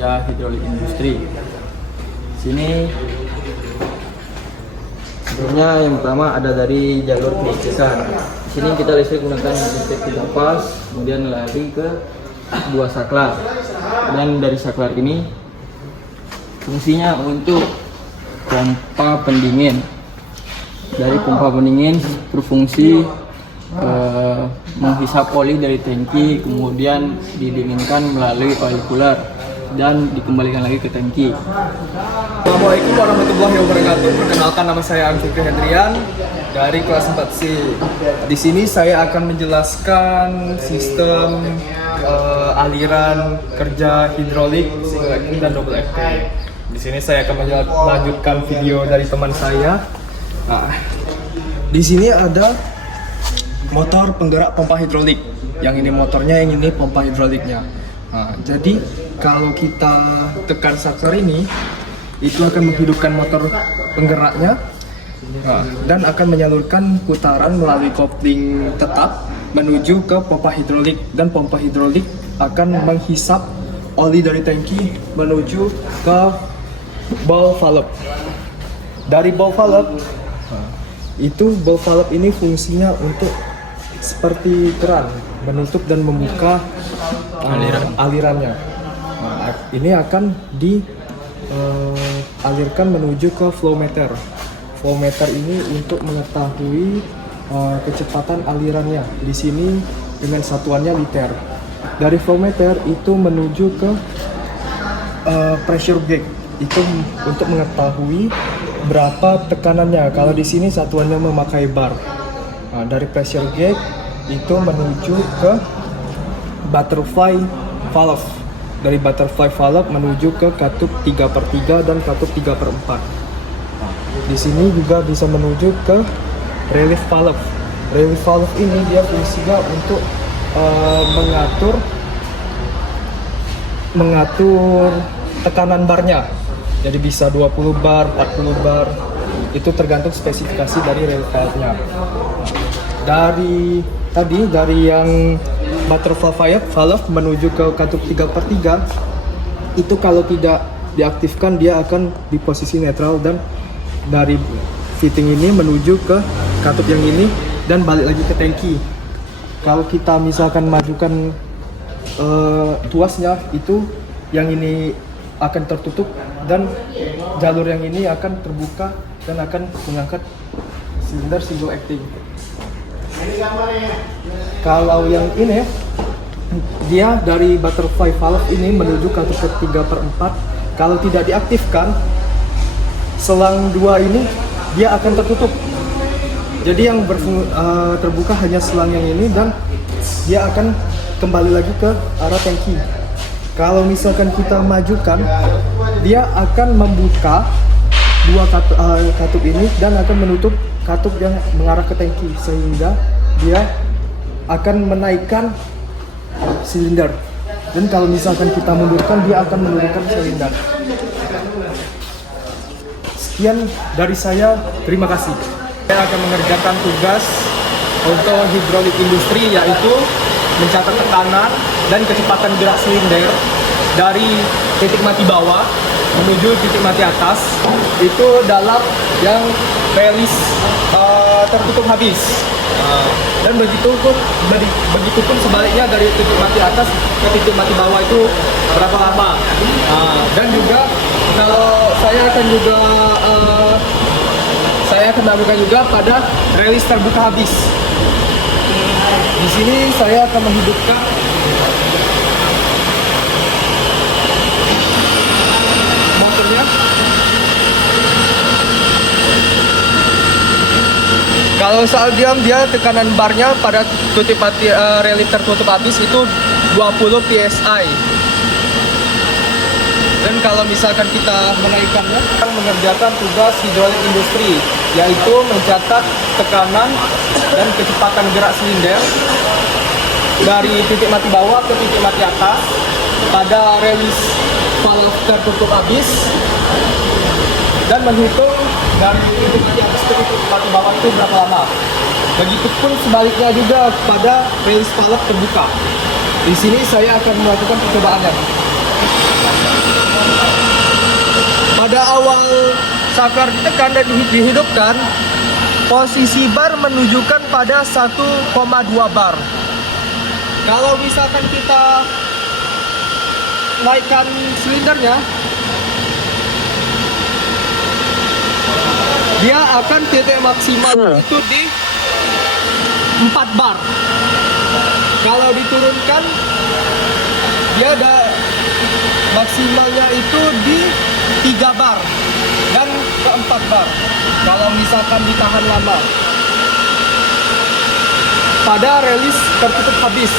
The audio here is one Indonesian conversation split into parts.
kerja hidrolik industri. Sini jalurnya yang pertama ada dari jalur kelistrikan. Di sini kita listrik gunakan listrik 3 fas, kemudian lari ke 2 saklar. Dan dari saklar ini fungsinya untuk pompa pendingin. Dari pompa pendingin berfungsi menghisap oli dari tangki, kemudian didinginkan melalui oil cooler dan dikembalikan lagi ke tangki. Assalamualaikum warahmatullahi wabarakatuh. Perkenalkan, nama saya Fikri Hendrian dari kelas 4C. Di sini saya akan menjelaskan sistem aliran kerja hidrolik single acting dan double acting. Di sini saya akan melanjutkan video dari teman saya. Nah, di sini ada motor penggerak pompa hidrolik. Yang ini motornya, yang ini pompa hidroliknya. Nah, jadi kalau kita tekan saklar ini, itu akan menghidupkan motor penggeraknya dan akan menyalurkan putaran melalui kopling tetap menuju ke pompa hidrolik, dan pompa hidrolik akan menghisap oli dari tangki menuju ke ball valve. Dari ball valve itu, ball valve ini fungsinya untuk seperti keran menutup dan membuka alirannya. Nah, ini akan dialirkan menuju ke flow meter. Flow meter ini untuk mengetahui kecepatan alirannya. Di sini dengan satuannya liter. Dari flow meter itu menuju ke pressure gauge. Itu untuk mengetahui berapa tekanannya. Kalau di sini satuannya memakai bar. Nah, dari pressure gauge itu menuju ke butterfly valve. Dari butterfly valve menuju ke katup 3/3 dan katup 3/4. Nah, di sini juga bisa menuju ke relief valve. Relief valve ini dia fungsinya untuk mengatur tekanan barnya. Jadi bisa 20 bar, 40 bar. Itu tergantung spesifikasi dari relief valve-nya. Dari yang butterfly valve menuju ke katup 3/3, itu kalau tidak diaktifkan dia akan di posisi netral, dan dari fitting ini menuju ke katup yang ini dan balik lagi ke tangki. Kalau kita misalkan majukan tuasnya, itu yang ini akan tertutup dan jalur yang ini akan terbuka dan akan mengangkat silinder single acting. Kalau yang ini, dia dari butterfly valve ini menuju katup ke 3/4. Kalau tidak diaktifkan, selang 2 ini dia akan tertutup. Jadi yang terbuka hanya selang yang ini, dan dia akan kembali lagi ke arah tangki. Kalau misalkan kita majukan, dia akan membuka 2 katup ini dan akan menutup katup yang mengarah ke tangki, sehingga dia akan menaikkan silinder. Dan kalau misalkan kita mundurkan, dia akan menurunkan silinder. Sekian dari saya, terima kasih. Saya akan mengerjakan tugas untuk hidrolik industri, yaitu mencatat tekanan dan kecepatan gerak silinder dari titik mati bawah menuju titik mati atas, itu dalam yang release tertutup habis. Dan begitupun sebaliknya dari titik mati atas ke titik mati bawah itu berapa lama. Dan juga kalau saya akan lakukan juga pada release terbuka habis. Di sini saya akan menghidupkan motornya. Kalau saat diam, dia tekanan barnya pada titik mati relief tertutup habis itu 20 psi. Dan kalau misalkan kita menaikkannya, kita mengerjakan tugas hidrolik industri, yaitu mencatat tekanan dan kecepatan gerak silinder dari titik mati bawah ke titik mati atas pada release valve tertutup habis, dan menghitung dari titik mati atas ke titik mati bawah itu berapa lama. Begitupun sebaliknya juga pada release valve terbuka. Di sini saya akan melakukan percobaannya. Pada awal saklar ditekan dan dihidupkan, posisi bar menunjukkan pada 1,2 bar. Kalau misalkan kita naikkan silindernya, dia akan titik maksimal itu di 4 bar. Kalau diturunkan, dia ada maksimalnya itu di 3 bar dan ke 4 bar. Kalau misalkan ditahan lama, pada relis tertutup habis.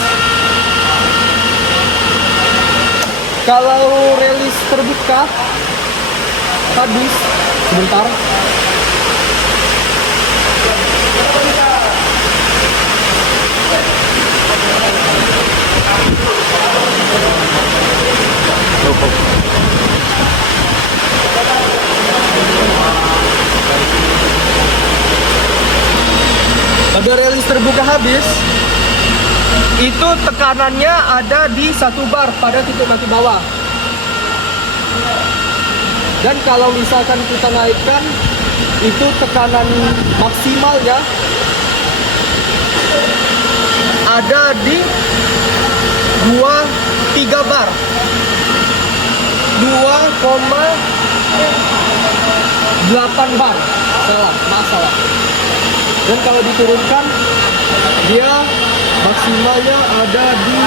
Kalau relis terbuka habis, sebentar. Pada relis terbuka habis, itu tekanannya ada di 1 bar pada titik mati bawah. Dan kalau misalkan kita naikkan, itu tekanan maksimalnya ada di 3 bar, 2,8 bar. Masalah. Dan kalau diturunkan, dia maksimalnya ada di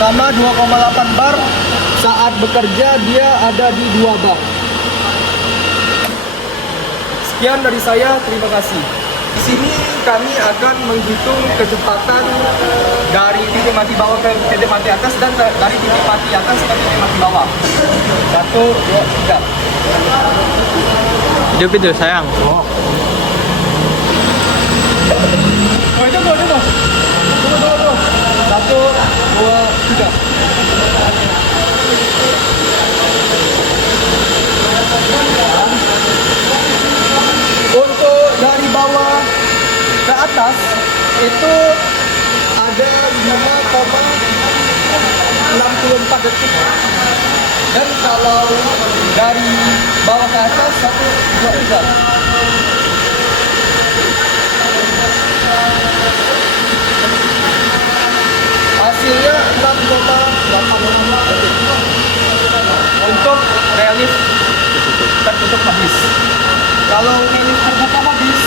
sama 2,8 bar. Saat bekerja dia ada di 2 bar. Sekian dari saya, terima kasih. Di sini kami akan menghitung kecepatan dari titik mati bawah ke titik mati atas dan dari titik mati atas ke titik mati bawah. 1, 2, 3. Hidup itu sayang. Oh, itu. Tunggu. 1, 2, 3. Untuk dari bawah ke atas itu ada 5,64 detik. Dan kalau dari bawah ke atas 1, 2, 3. Hasilnya 6,85 detik. Untuk relis tertutup habis. Kalau relis terbuka habis,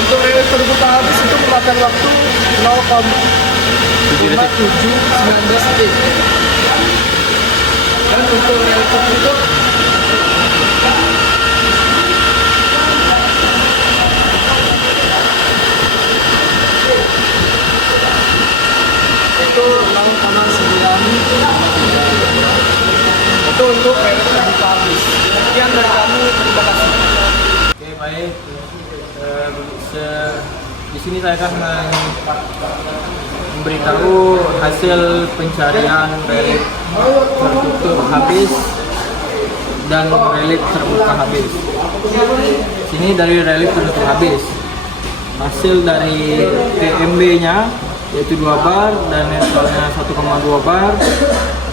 untuk relis terbuka habis itu memakan waktu 0,5719 detik. Dan untuk relis tertutup itu 0,9. Itu untuk relis terbuka habis. Sekian dari kami, terima kasih. Oke, baik. Di sini saya akan memberitahu hasil pencarian relik tertutup habis dan relik terbuka habis. Sini dari relik tertutup habis, hasil dari TMB-nya yaitu 2 bar dan netralnya 1,2 bar,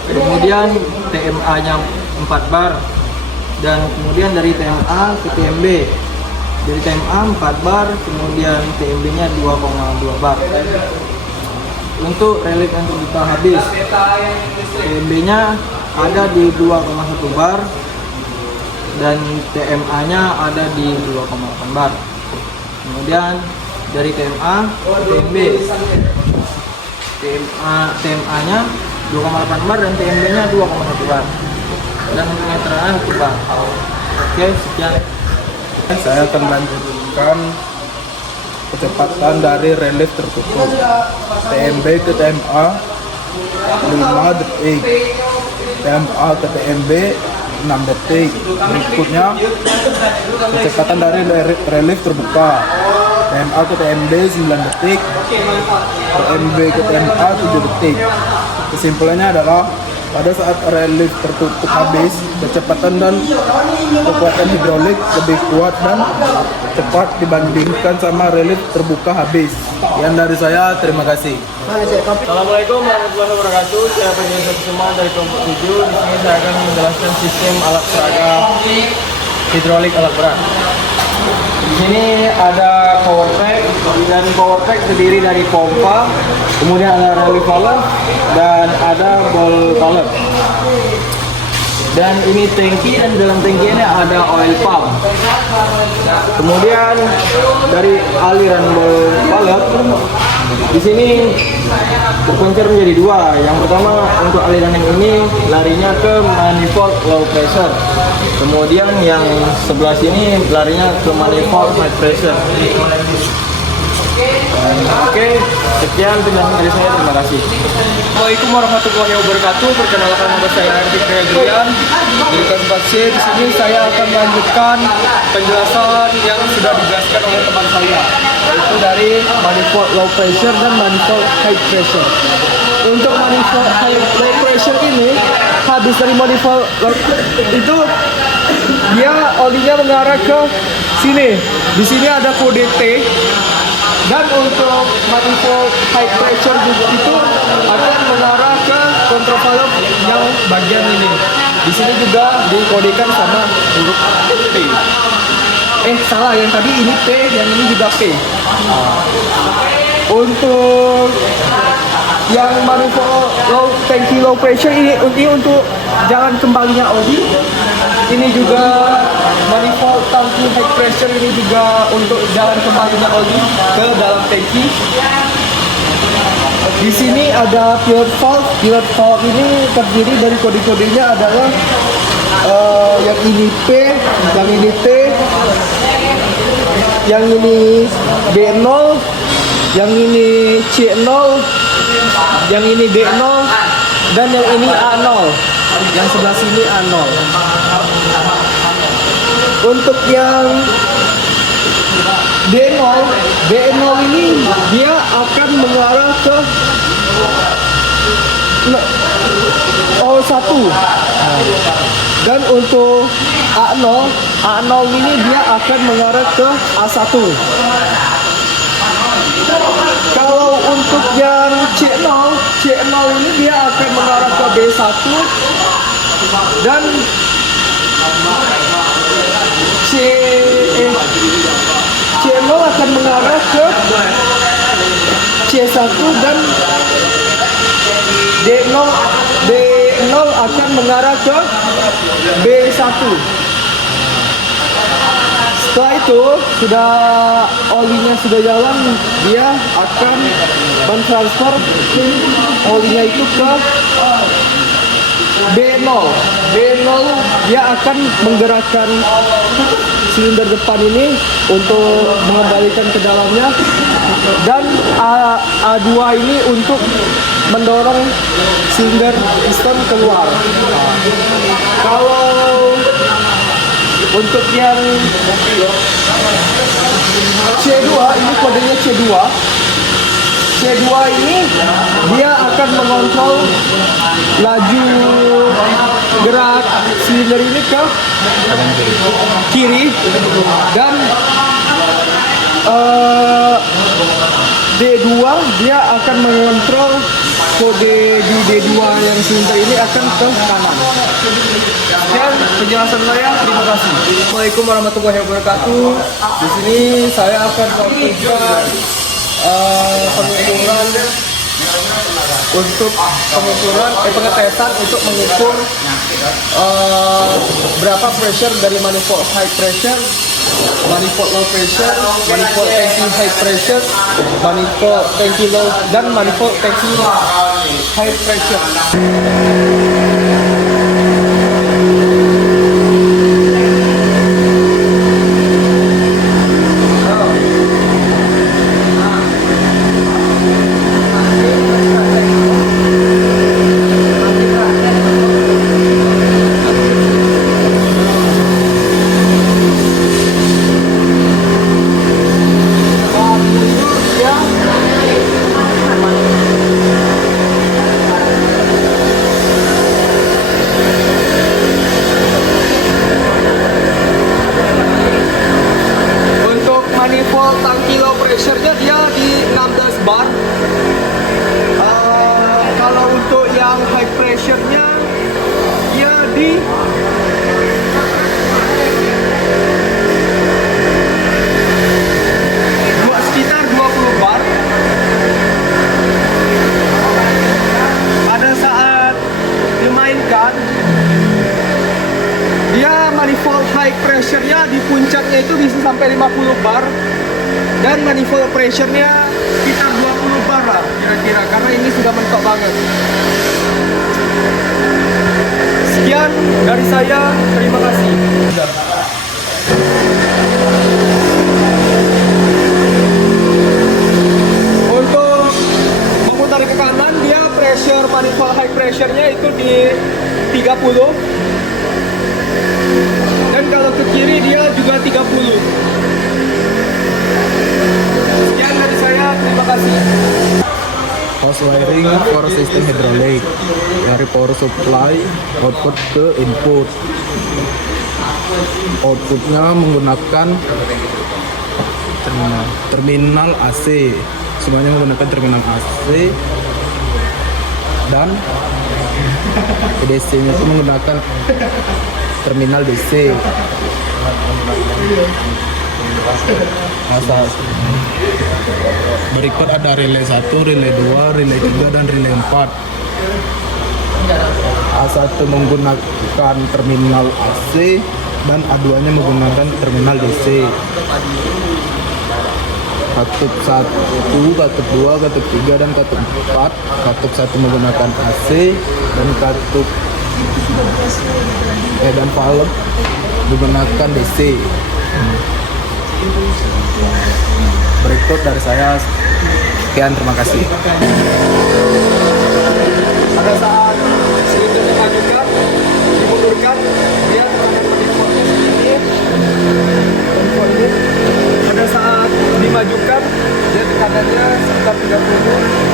kemudian TMA-nya 4 bar, dan kemudian dari TMA ke TMB. Dari TMA 4 bar, kemudian TMB-nya 2,2 bar. Untuk relik yang terbuka habis, TMB-nya ada di 2,1 bar dan TMA-nya ada di 2,8 bar. Kemudian dari TMA ke TMB, TMA-nya 2,8 bar dan TMB-nya 2,1 bar. Dan netralnya 1 bar. Oke, sekian. Saya akan melanjutkan kecepatan dari relief tertutup TMB ke TMA 5 detik, TMA ke TMB 6 detik. Berikutnya kecepatan dari relief terbuka TMA ke TMB 9 detik, TMB ke TMA 7 detik. Kesimpulannya adalah pada saat relief tertutup habis, kecepatan dan kekuatan hidrolik lebih kuat dan cepat dibandingkan sama relief terbuka habis. Yang dari saya, terima kasih. Assalamualaikum warahmatullahi wabarakatuh. Saya penyiasat semua dari kelompok 7. Di sini saya akan menjelaskan sistem alat peraga hidrolik alat berat. Di sini ada power pack, dan power pack terdiri dari pompa, kemudian ada relief valve dan ada ball valve. Dan ini tangki, dan di dalam tangki ini ada oil pump. Kemudian dari aliran ball valve di sini terpencil menjadi dua. Yang pertama untuk aliran yang ini larinya ke manifold low pressure. Kemudian yang sebelah sini larinya ke manifold high pressure. Oke, sekian penjelasan dari saya. Terima kasih. Assalamualaikum warahmatullahi wabarakatuh. Perkenalkan, nama saya Fikri Hedrian dari kelas 4C. Di sini saya akan melanjutkan penjelasan yang sudah dijelaskan oleh teman saya, yaitu dari manifold low pressure dan manifold high pressure. Untuk manifold low pressure ini, habis dari manifold itu dia olinya mengarah ke sini. Di sini ada kode T. Dan untuk manifold high pressure juga itu akan mengarah ke kontrol valve yang bagian ini. Di sini juga dikodekan sama huruf T. Salah, yang tadi ini T, yang ini juga P. Untuk yang manifold tangki low pressure ini untuk jangan kembalinya oli. Ini juga manifold tangki high pressure, ini juga untuk jalan kembalinya oli ke dalam tangki. Di sini ada pivot valve. Pivot valve ini terdiri dari kode-kodenya adalah yang ini P, yang ini T, yang ini B0, yang ini C0, yang ini D0, dan yang ini A0. Yang sebelah sini A0. Untuk yang D0 ini dia akan mengarah ke O1. Dan untuk A0 ini dia akan mengarah ke A1. Kalau untuk yang C0 ini dia akan mengarah ke B1, dan C0 akan mengarah ke C1, dan D0 akan mengarah ke B1. Setelah itu olinya sudah jalan, dia akan mentransfer olinya itu ke B0. Dia akan menggerakkan silinder depan ini untuk mengembalikan ke dalamnya, dan A2 ini untuk mendorong silinder piston keluar. Kalau untuk yang C2, ini kodenya C2. C2 ini dia akan mengontrol laju gerak silinder ini ke kiri, dan D2 dia akan mengontrol kode di D2 yang silinder ini akan ke kanan. Sekian penjelasan saya, terima kasih. Assalamualaikum warahmatullahi wabarakatuh. Di sini saya akan memberikan pengetesan untuk mengukur berapa pressure dari manifold high pressure, manifold low pressure, manifold tangki high pressure, manifold tangki low, dan manifold tangki high pressure. high pressure-nya di puncaknya itu bisa sampai 50 bar, dan manifold pressure-nya sekitar 20 bar lah kira-kira, karena ini sudah mentok banget. Sekian dari saya, terima kasih. Untuk memutar ke kanan, dia pressure manifold high pressure-nya itu di 30, dan kalau ke kiri dia juga 30. Sekian dari saya, terima kasih. Hose wiring for system hydraulic dari power supply output ke input. Outputnya menggunakan terminal AC, semuanya menggunakan terminal AC, dan DC-nya itu menggunakan terminal DC. Masa berikut ada relay 1, relay 2, relay 3, dan relay 4. A1 menggunakan terminal AC dan A2-nya menggunakan terminal DC. Katup 1, katup 2, katup 3, dan katup 4. Katup 1 menggunakan AC dan katup dan valve menggunakan DC. Berikut dari saya, sekian, terima kasih. Pada saat silinder dimajukan, dimundurkan, dia terdapat manifold ini. Pada saat dimajukan, dia tekanannya sekitar 30.